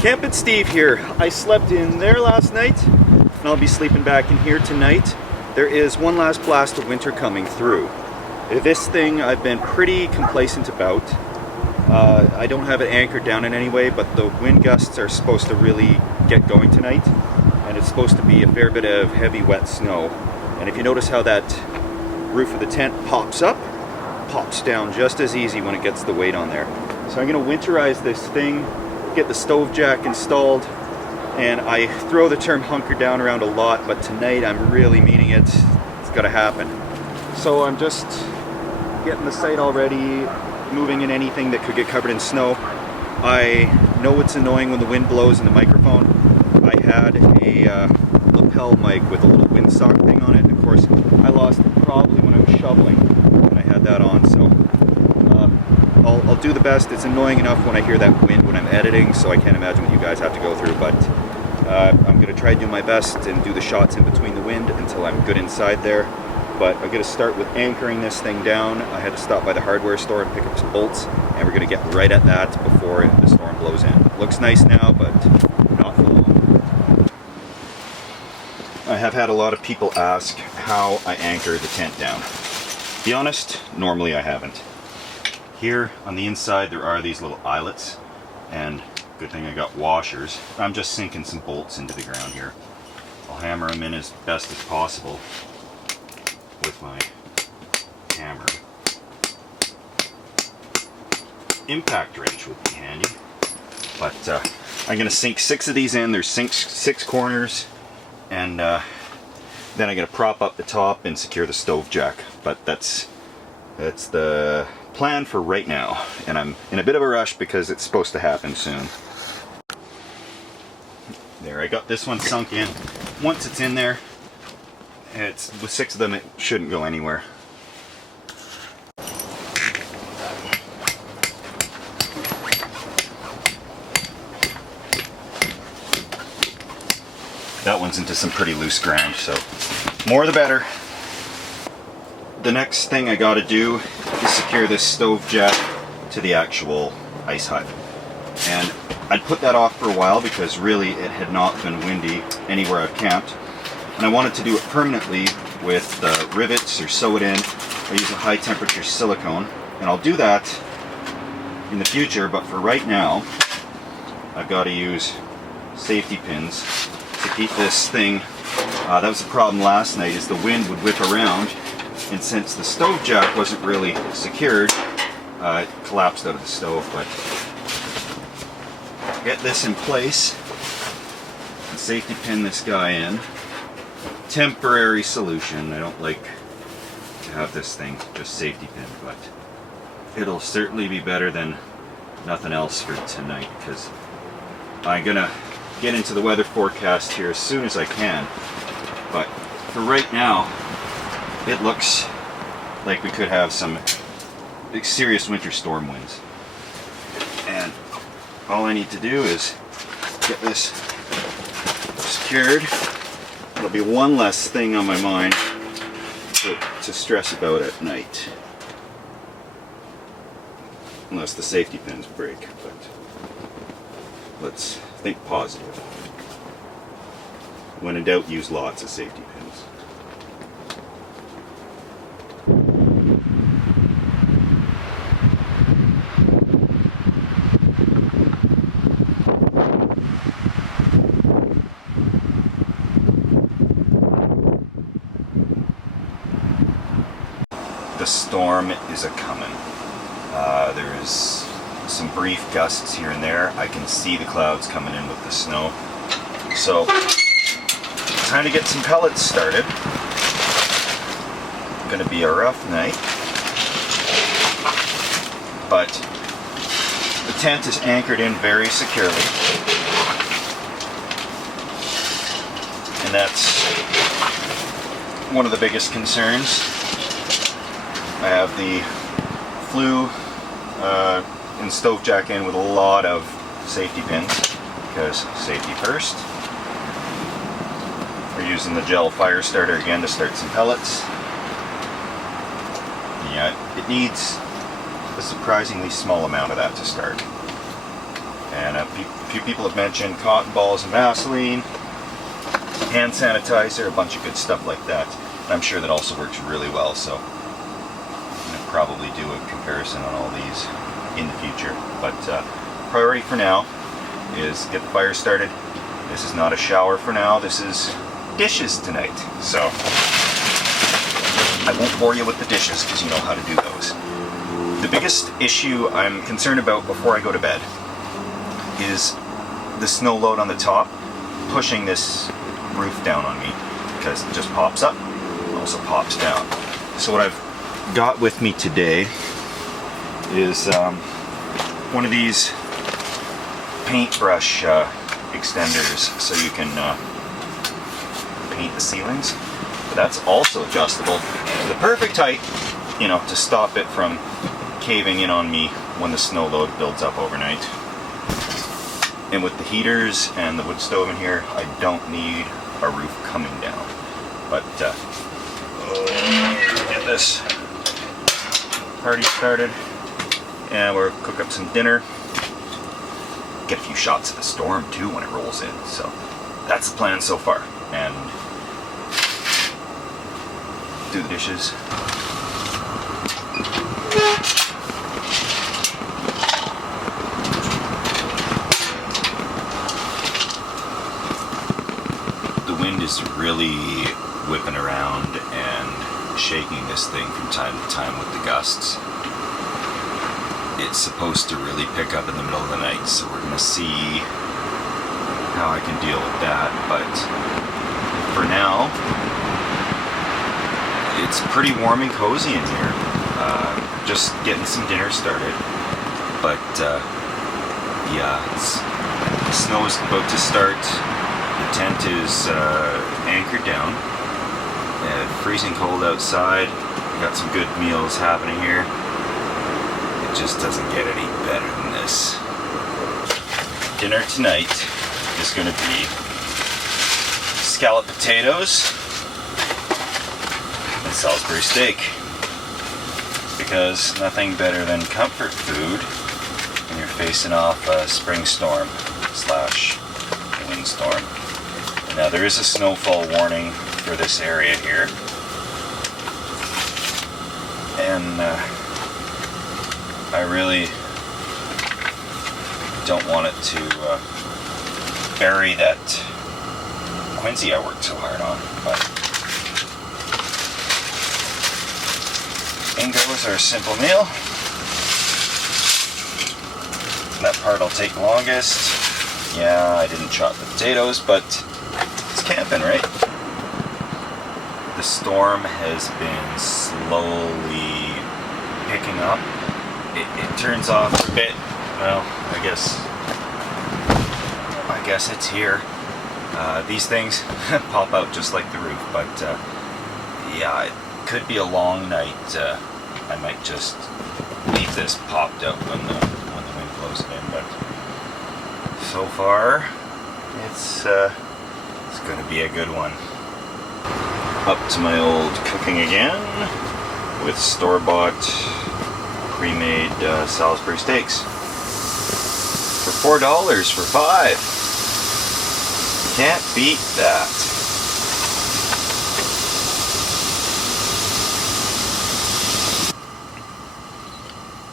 Campin' Steve here. I slept in there last night and I'll be sleeping back in here tonight. There is one last blast of winter coming through. This thing I've been pretty complacent about. I don't have it anchored down in any way, but the wind gusts are supposed to really get going tonight, and it's supposed to be a fair bit of heavy wet snow. And if you notice how that roof of the tent pops up, pops down just as easy when it gets the weight on there. So I'm going to winterize this thing, get the stove jack installed, and I throw the term hunker down around a lot, but tonight I'm really meaning it. It's got to happen. So I'm just getting the site all ready, moving in anything that could get covered in snow. I know it's annoying when the wind blows in the microphone. I had a lapel mic with a little windsock thing on it. Of course, I lost it probably when I was shoveling, and I had that on, so I'll do the best. It's annoying enough when I hear that wind when I'm editing, so I can't imagine what you guys have to go through, but I'm going to try to do my best and do the shots in between the wind until I'm good inside there. But I'm going to start with anchoring this thing down. I had to stop by the hardware store and pick up some bolts, and we're going to get right at that before the storm blows in. Looks nice now, but not for long. I have had a lot of people ask how I anchor the tent down. To be honest, normally I haven't. Here on the inside there are these little eyelets, and good thing I got washers. I'm just sinking some bolts into the ground here. I'll hammer them in as best as possible with my hammer. Impact wrench would be handy, but I'm going to sink 6 of these in. There's 6 corners, and then I'm going to prop up the top and secure the stove jack. But that's the plan for right now, and I'm in a bit of a rush because it's supposed to happen soon. There, I got this one sunk in. Once it's in there, with 6 of them, it shouldn't go anywhere. That one's into some pretty loose ground, so more the better. The next thing I gotta do is secure this stove jack to the actual ice hut. And I'd put that off for a while because really it had not been windy anywhere I've camped. And I wanted to do it permanently with rivets or sew it in. I use a high temperature silicone, and I'll do that in the future, but for right now I've got to use safety pins to keep this thing. That was the problem last night, is the wind would whip around, and since the stove jack wasn't really secured, it collapsed out of the stove. But get this in place and safety pin this guy in. Temporary solution. I don't like to have this thing just safety pinned, but it'll certainly be better than nothing else for tonight, because I'm gonna get into the weather forecast here as soon as I can. But for right now, it looks like we could have some serious winter storm winds, and all I need to do is get this secured. It'll be one less thing on my mind to stress about at night. Unless the safety pins break, but let's think positive. When in doubt, use lots of safety pins. The storm is a-coming. There's some brief gusts here and there. I can see the clouds coming in with the snow. So, time to get some pellets started. Gonna be a rough night. But the tent is anchored in very securely. And that's one of the biggest concerns. I have the flue and stove jack in with a lot of safety pins, because safety first. We're using the gel fire starter again to start some pellets. Yeah, it needs a surprisingly small amount of that to start. And a few people have mentioned cotton balls and Vaseline, hand sanitizer, a bunch of good stuff like that. I'm sure that also works really well, so I'm going to probably do a comparison on all these in the future. But priority for now is get the fire started. This is not a shower for now, this is dishes tonight. So I won't bore you with the dishes because you know how to do those. The biggest issue I'm concerned about before I go to bed is the snow load on the top pushing this roof down on me, because it just pops up, also pops down. So what I've got with me today is one of these paintbrush extenders, so you can paint the ceilings. But that's also adjustable to the perfect height, you know, to stop it from caving in on me when the snow load builds up overnight. And with the heaters and the wood stove in here, I don't need a roof coming down. But get this party started, and we'll cook up some dinner. Get a few shots of the storm too when it rolls in. So that's the plan so far. And do the dishes. Is really whipping around and shaking this thing from time to time with the gusts. It's supposed to really pick up in the middle of the night, so we're going to see how I can deal with that. But for now, it's pretty warm and cozy in here. Just getting some dinner started. But yeah, the snow is about to start. The tent is anchored down. Freezing cold outside. Got some good meals happening here. It just doesn't get any better than this. Dinner tonight is going to be scalloped potatoes and Salisbury steak. Because nothing better than comfort food when you're facing off a spring storm / windstorm. Now there is a snowfall warning for this area here, and I really don't want it to bury that Quincy I worked so hard on. But in goes our simple meal. That part will take longest. Yeah, I didn't chop the potatoes, but camping, right? The storm has been slowly picking up. It turns off a bit. Well, I guess it's here. These things pop out just like the roof, but yeah, it could be a long night. I might just leave this popped out when the wind blows it in, but so far it's going to be a good one. Up to my old cooking again with store-bought pre-made Salisbury steaks for $4 for 5. Can't beat that.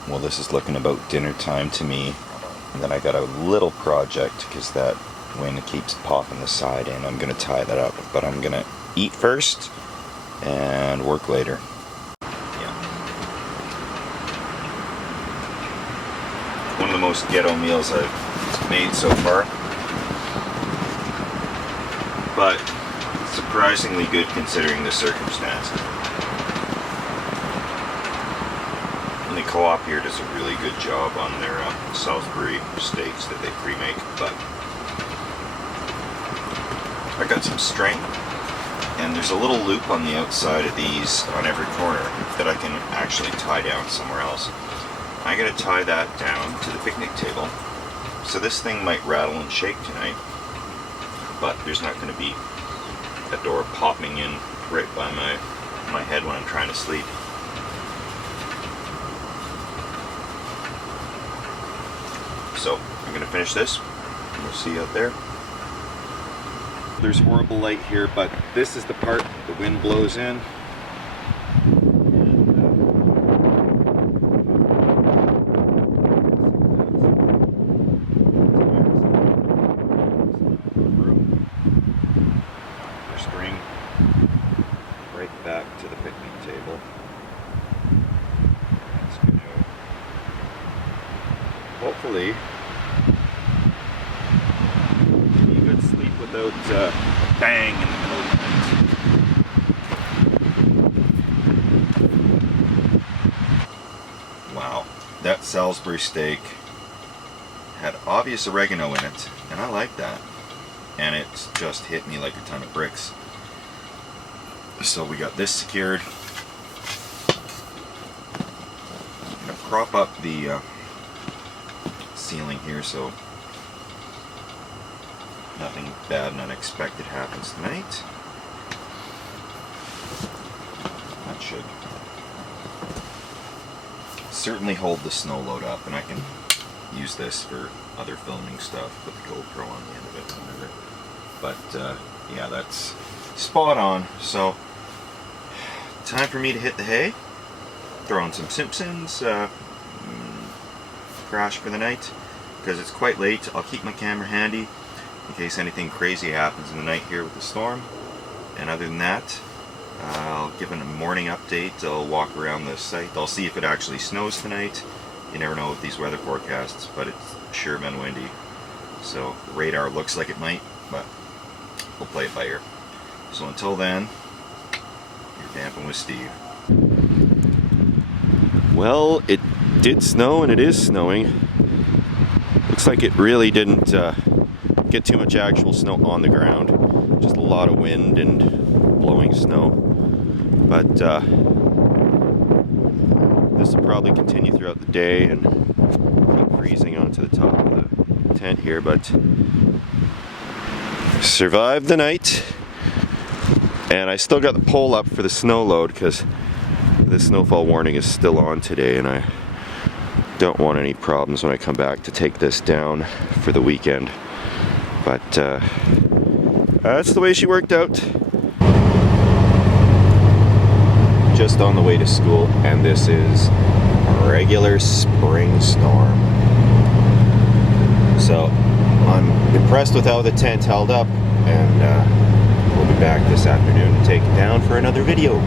Well, this is looking about dinner time to me, and then I got a little project because that wind keeps popping the side in. I'm going to tie that up, but I'm going to eat first and work later. Yeah. One of the most ghetto meals I've made so far, but surprisingly good considering the circumstances. And the co-op here does a really good job on their Salisbury steaks that they pre-make, but I got some string, and there's a little loop on the outside of these on every corner that I can actually tie down somewhere else. I gotta tie that down to the picnic table. So this thing might rattle and shake tonight, but there's not gonna be a door popping in right by my head when I'm trying to sleep. So I'm gonna finish this, and we'll see you out there. There's horrible light here, but this is the part the wind blows in. String right back to the picnic table. It's gonna hopefully give you a good sleep without a bang in the middle of the night. Wow, that Salisbury steak had obvious oregano in it, and I like that. And it's just hit me like a ton of bricks. So we got this secured. I'm gonna prop up the ceiling here so nothing bad and unexpected happens tonight. That should certainly hold the snow load up, and I can use this for other filming stuff, put the GoPro on the end of it, whatever. But yeah, that's spot on. So time for me to hit the hay, throw on some Simpsons, crash for the night, because it's quite late. I'll keep my camera handy in case anything crazy happens in the night here with the storm. And other than that, I'll give a morning update. I'll walk around the site. I'll see if it actually snows tonight. You never know with these weather forecasts, but it's sure been windy. So the radar looks like it might, but we'll play it by ear. So until then, you're damping with Steve. Well, it did snow, and it is snowing. Looks like it really didn't get too much actual snow on the ground. Just a lot of wind and blowing snow. But this will probably continue throughout the day and keep freezing onto the top of the tent here, but survived the night. And I still got the pole up for the snow load because the snowfall warning is still on today, and I don't want any problems when I come back to take this down for the weekend. But that's the way she worked out. Just on the way to school, and this is a regular spring storm. So I'm impressed with how the tent held up, and we'll be back this afternoon to take it down for another video.